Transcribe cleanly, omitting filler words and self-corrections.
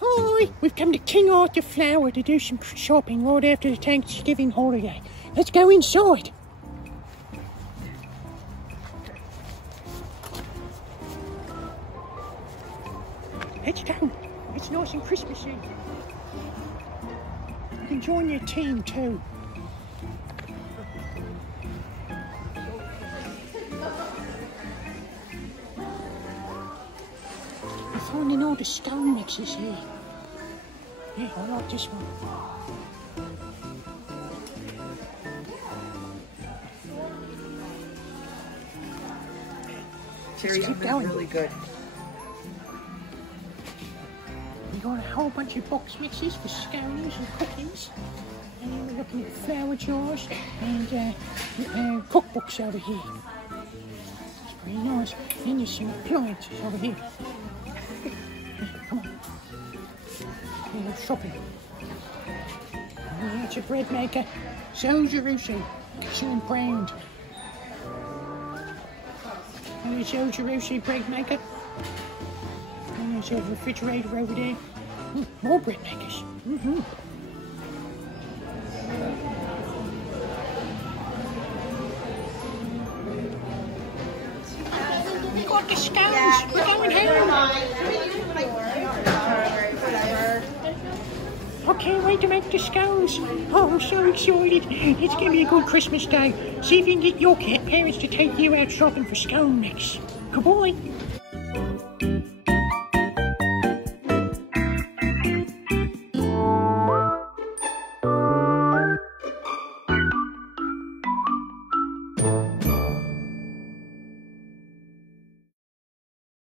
Hi, we've come to King Arthur Flower to do some shopping right after the Thanksgiving holiday. Let's go inside. Let's go. It's nice and Christmassy. You can join your team too. I'm finding all the scone mixes here. Yeah, I like this one. Cherry oven is really good. We got a whole bunch of box mixes for scones and cookies. And then we're looking at flour jars and cookbooks over here. It's pretty nice. And there's some appliances over here. Come on. We're shopping. And it's a bread maker. So Jerusalem. Excellent brand. And there's a Jerusalem bread maker. And there's a refrigerator over there. More bread makers. We got the scones. We're going home. I can't wait to make the scones. Oh, I'm so excited. It's going to be a good Christmas day. See if you can get your parents to take you out shopping for scone mix. Goodbye.